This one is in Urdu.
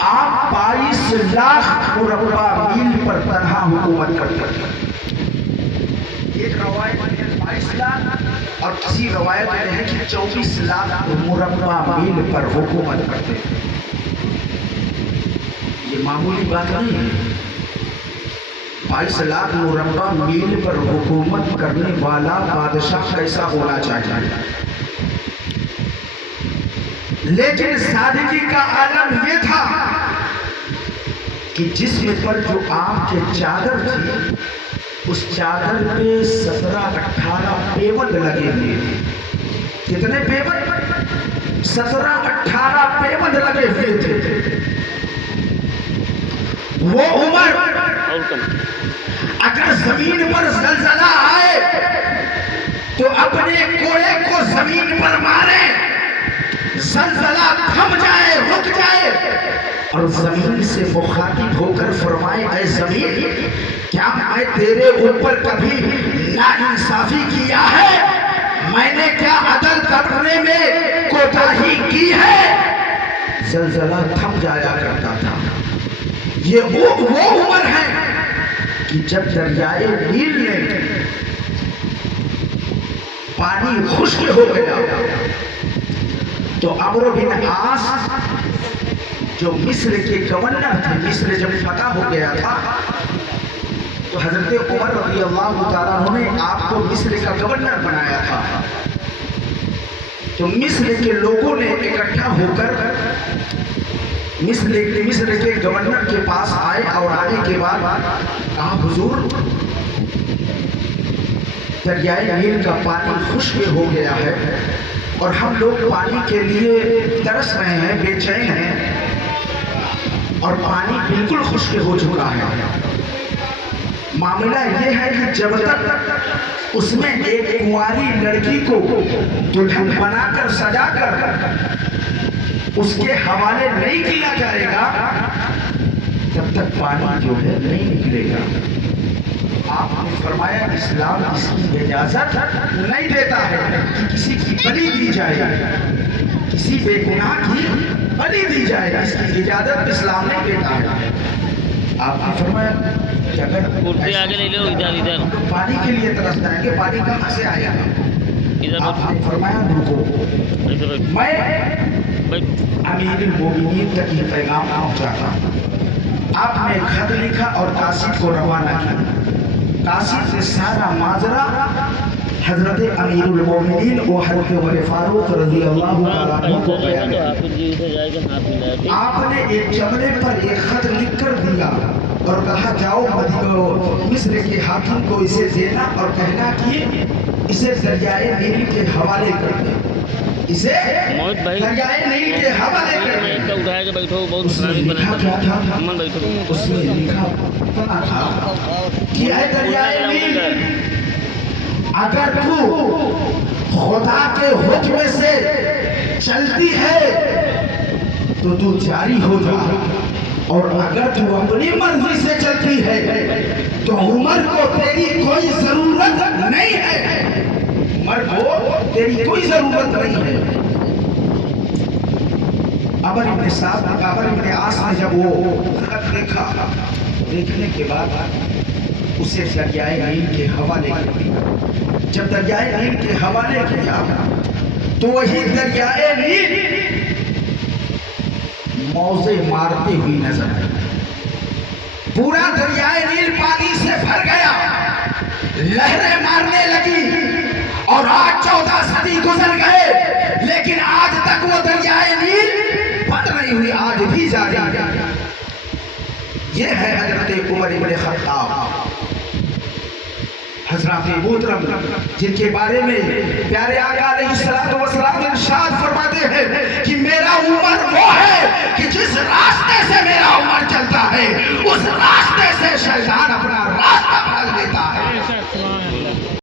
آپ 22 لاکھ مربع میل پر تنہا حکومت کرتے ہیں۔ ایک روایت میں 22 لاکھ اور کسی روایت میں ہے کہ 24 لاکھ مربع میل پر حکومت کرتے ہیں۔ یہ معمولی بات نہیں ہے۔ 22 لاکھ مربع میل پر حکومت کرنے والا بادشاہ کیسا ہونا چاہیے؟ لیکن سادگی کا عالم یہ تھا کہ جسم پر جو آم کے چادر تھی اس چادر پہ 17-18 پیوند لگے ہوئے تھے۔ کتنے پیوند؟ 17-18 پیوند لگے ہوئے تھے۔ وہ عمر اگر زمین پر زلزلہ آئے تو اپنے کوڑے کو زمین پر مارے، زلزلہ تھم جائے، رک جائے، اور زمین سے مخاطب ہو کر فرمائے اے زمین، کیا میں تیرے اوپر کبھی ناانصافی کیا ہے؟ میں نے کیا عدل کرنے میں کوتاہی کی ہے؟ زلزلہ تھم جایا کرتا تھا۔ یہ وہ عمر ہے کہ جب دریائے نیل نے پانی خشک ہو گیا تو عمرو بن عاص جو مصر کے گورنر تھے، مصر جب فتح ہو گیا تھا تو حضرت عمر رضی اللہ تعالیٰ عنہ نے آپ کو مصر کا گورنر بنایا تھا۔ تو مصر کے لوگوں نے اکٹھا ہو کر مصر کے گورنر کے پاس آئے اور آنے کے بعد کہا حضور دریائے نیل کا پانی خشک ہو گیا ہے اور ہم لوگ پانی کے لیے ترس رہے ہیں، بے چین ہیں، اور پانی بالکل خشک ہو چکا ہے۔ معاملہ یہ ہے کہ جب تک اس میں ایک کنواری لڑکی کو دلہن بنا کر سجا کر اس کے حوالے نہیں کیا جائے گا تب تک پانی جو ہے نہیں نکلے گا۔ آپ نے فرمایا اسلام اس کی اجازت نہیں دیتا ہے کہ کسی کی بلی دی جائے، کسی بے گناہ کی بلی دی جائے، اس کی اجازت اسلام نہیں دیتا ہے۔ آپ نے فرمایا کہ اگر پانی کے لیے ترس جائیں گے، پانی کہاں سے آیا؟ آپ نے فرمایا رکو، میں امیر المومنین تک یہ پیغام پہنچاتا ہوں۔ آپ نے خط لکھا اور قاصد کو روانہ کیا۔ قاصد سے سارا ماجرا حضرت امیر المومنین و حضرت عمر فاروق رضی اللہ تعالیٰ عنہ کو بیان کیا۔ آپ نے ایک چمڑے پر ایک خط لکھ کر دیا اور کہا جاؤ مصر کے حاکم کو اسے دینا اور کہنا کہ اسے دریائے نیل کے حوالے کر دیں، اسے دریائے نیل کے حوالے کر دیں۔ اس نے لکھا کیا تھا؟ اس نے لکھا تھا کہ اے دریائے نیل، اگر تو خدا کے حکم سے چلتی ہے تو جاری ہو جا، اور اگر تو اپنی مرضی سے چلتی ہے تو عمر کو تیری کوئی ضرورت نہیں ہے، عمر کو تیری کوئی ضرورت نہیں ہے۔ عمر بن عاص نے جب وہ خط دیکھا، دیکھنے کے بعد اسے دریائے نیل کے حوالے کیا۔ جب دریائے نیل کے حوالے کیا تو وہی دریائے نیل موزے مارتے ہوئی نظر آئی۔ پورا دریائے نیل پانی سے بھر گیا، لہریں مارنے لگی، اور آج 14 صدی گزر گئے لیکن آج تک وہ دریائے نیل بند نہیں ہوئی، آج بھی جاری ہے۔ یہ ہے حضرت عمر بن خطاب، حضرات محترم، جن کے بارے میں پیارے آقا علیہ السلام ارشاد فرماتے ہیں